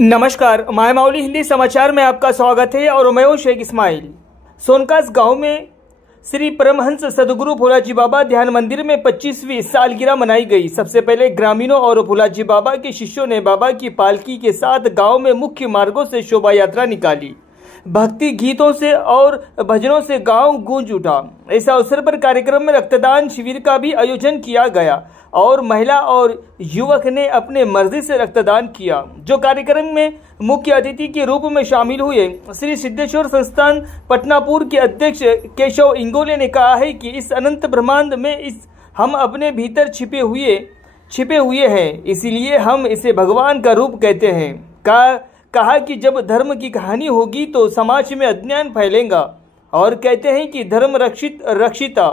नमस्कार, मायमावली हिंदी समाचार में आपका स्वागत है और मैं हूं शेख इस्माइल। सोनकास गांव में श्री परमहंस सदगुरु भोलाजी बाबा ध्यान मंदिर में 25वीं सालगिरह मनाई गई। सबसे पहले ग्रामीणों और भोलाजी बाबा के शिष्यों ने बाबा की पालकी के साथ गांव में मुख्य मार्गों से शोभा यात्रा निकाली। भक्ति गीतों से और भजनों से गांव गूंज उठा। इस अवसर पर कार्यक्रम में रक्तदान शिविर का भी आयोजन किया गया और महिला और युवक ने अपने मर्जी से रक्तदान किया। जो कार्यक्रम में मुख्य अतिथि के रूप में शामिल हुए श्री सिद्धेश्वर संस्थान पटनापुर के अध्यक्ष केशव इंगोले ने कहा है कि इस अनंत ब्रह्मांड में हम अपने भीतर छिपे हुए हैं, इसीलिए हम इसे भगवान का रूप कहते हैं। कहा कि जब धर्म की कहानी होगी तो समाज में अज्ञान फैलेगा और कहते हैं कि धर्म रक्षिता,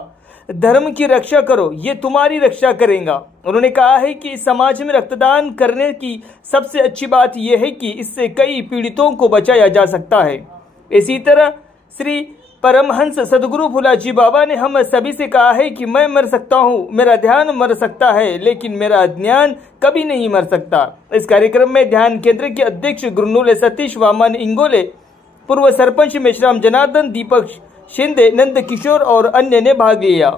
धर्म की रक्षा करो, ये तुम्हारी रक्षा करेगा। उन्होंने कहा है कि इस समाज में रक्तदान करने की सबसे अच्छी बात यह है कि इससे कई पीड़ितों को बचाया जा सकता है। इसी तरह श्री परमहंस सदगुरु भोलाजी बाबा ने हम सभी से कहा है कि मैं मर सकता हूँ, मेरा ध्यान मर सकता है, लेकिन मेरा अज्ञान कभी नहीं मर सकता। इस कार्यक्रम में ध्यान केंद्र के अध्यक्ष गुरुनूले सतीश वामन इंगोले, पूर्व सरपंच मेश्राम जनार्दन, दीपक शिंदे, नंद किशोर और अन्य ने भाग लिया।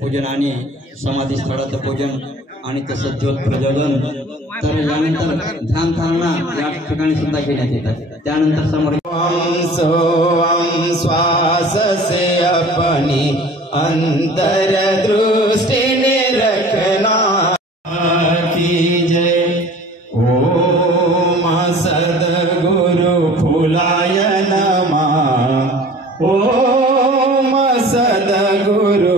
पूजन आणि समाधी स्थळाचं पूजन आणि तसंच ज्योत प्रज्वलन, तर यानंतर ध्यानधारणा या ठिकाणी सुद्धा घेण्यात येतात। त्यानंतर समोर श्वास से अपनी अंतर दृष्टि ने रखना कीजय। ओम सद्गुरु फुलाय नमः। ओम सद्गुरु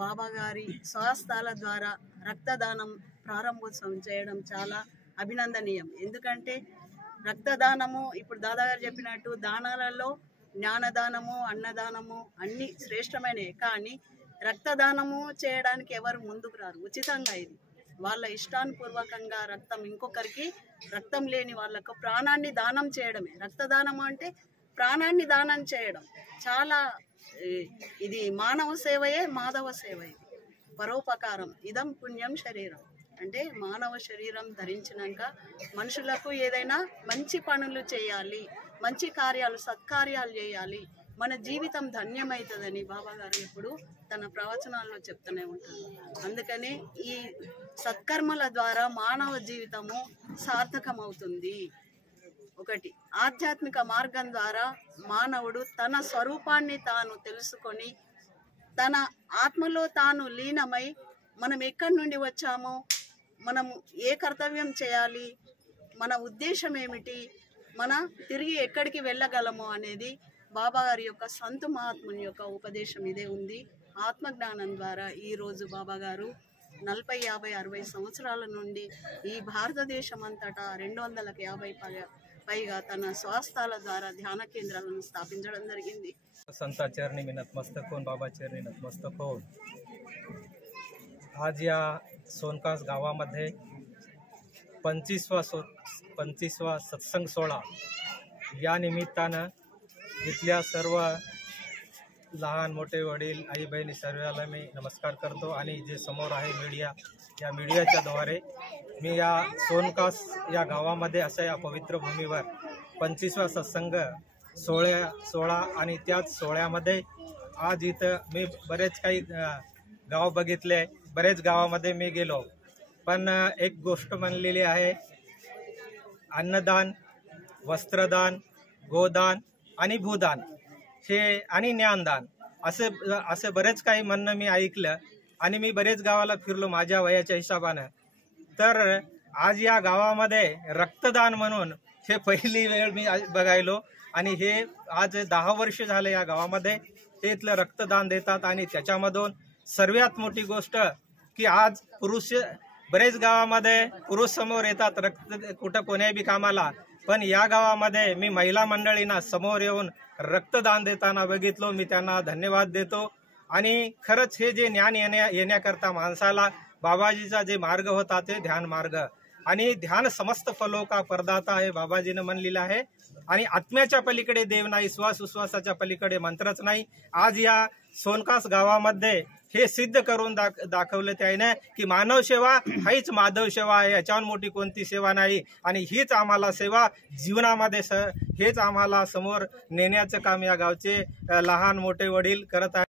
బాబా గారి స్వస్థాల ద్వారా రక్తదానం ప్రారంభోత్సవం చేయడం చాలా అభినందనీయం। ఎందుకంటే రక్తదానము ఇప్పుడు దాదాగారు చెప్పినట్టు దానాలలో జ్ఞానదానము, అన్నదానము అన్ని శ్రేష్టమైనవి, కానీ రక్తదానము చేయడానికి ఎవరు ముందుకు రారు। ఉచితంగా ఇది వాళ్ళ ఇష్టానుపూర్వకంగా రక్తం ఇంకొకరికి, రక్తం లేని వాళ్ళకు ప్రాణాన్ని దానం చేయడమే రక్తదానం అంటే। ప్రాణాన్ని దానం చేయడం చాలా ఇది మానవ సేవయే, మాధవ సేవ, ఇది పరోపకారం। ఇదం పుణ్యం శరీరం అంటే మానవ శరీరం ధరించినాక మనుషులకు ఏదైనా మంచి పనులు చేయాలి, మంచి కార్యాలు, సత్కార్యాలు చేయాలి, మన జీవితం ధన్యమవుతుందని బాబా గారు ఎప్పుడు తన ప్రవచనాల్లో చెప్తూనే ఉంటారు। అందుకనే ఈ సత్కర్మల ద్వారా మానవ జీవితము సార్థకమవుతుంది। ఒకటి ఆధ్యాత్మిక మార్గం ద్వారా మానవుడు తన స్వరూపాన్ని తాను తెలుసుకొని తన ఆత్మలో తాను లీనమై మనం ఎక్కడి నుండి వచ్చామో, మనం ఏ కర్తవ్యం చేయాలి, మన ఉద్దేశం ఏమిటి, మన తిరిగి ఎక్కడికి వెళ్ళగలమో అనేది బాబా గారి యొక్క సంత మహాత్ముని యొక్క ఉపదేశం ఇదే ఉంది। ఆత్మజ్ఞానం ద్వారా ఈరోజు బాబా గారు 40, 50, 60 సంవత్సరాల నుండి ఈ భారతదేశం అంతటా 250 పైగా తన స్వస్థాల ద్వారా ధ్యాన కేంద్రాలను స్థాపించడం జరిగింది। संता चरणी में नतमस्तक होऊन, बाबा चरणी नतमस्तक होऊन आज या सोनकास गावामध्ये 25वा सत्संग सोहळा या निमित्तानं इथल्या सर्व लहान मोठे वडील, आई बहिणी सर्वांना मी नमस्कार करतो। आणि जे समोर आहे मीडिया, या मीडियाच्या द्वारे मी या सोनकास या गावामध्ये अशा या पवित्र भूमीवर 25वा सत्संग सोहळा आणि त्याच सोहळ्यामध्ये आज इथं मी बरेच काही गाव बघितले, बरेच गावामध्ये मी गेलो, पण एक गोष्ट म्हणलेली आहे, अन्नदान, वस्त्रदान, गोदान आणि भूदान हे आणि ज्ञानदान असे बरेच काही म्हणणं मी ऐकलं आणि मी बरेच गावाला फिरलो माझ्या वयाच्या हिशोबानं। तर आज या गावामध्ये रक्तदान म्हणून हे पहिली वेळ मी बघायलो आणि हे आज 10 वर्ष झाले या गावामध्ये ते इथलं रक्तदान देतात आणि त्याच्यामधून सर्वात मोठी गोष्ट की आज पुरुष बरेच गावामध्ये पुरुष समोर येतात रक्त कुठं कोण्याही बी कामाला, पण या गावामध्ये मी महिला मंडळींना समोर येऊन रक्तदान देताना बघितलो. मी त्यांना धन्यवाद देतो. आणि खरंच हे जे ज्ञान येण्याकरता माणसाला बाबाजीचा जे मार्ग होता ते ध्यान मार्ग, आणि ध्यान समस्त फलो का परदाता हे बाबाजीनं म्हणलेलं आहे. आणि आत्म्याच्या पलीकडे देव नाही, श्वास उश्वासाच्या पलीकडे मंत्रच नाही. आज या सोनकास गावामध्ये हे सिद्ध करून दाखवलं त्याने की मानव सेवा हीच माधव सेवा आहे, याच्यावर मोठी कोणती सेवा नाही. आणि हीच आम्हाला सेवा जीवनामध्ये हेच आम्हाला समोर नेण्याचं काम या गावचे लहान मोठे वडील करत आहेत.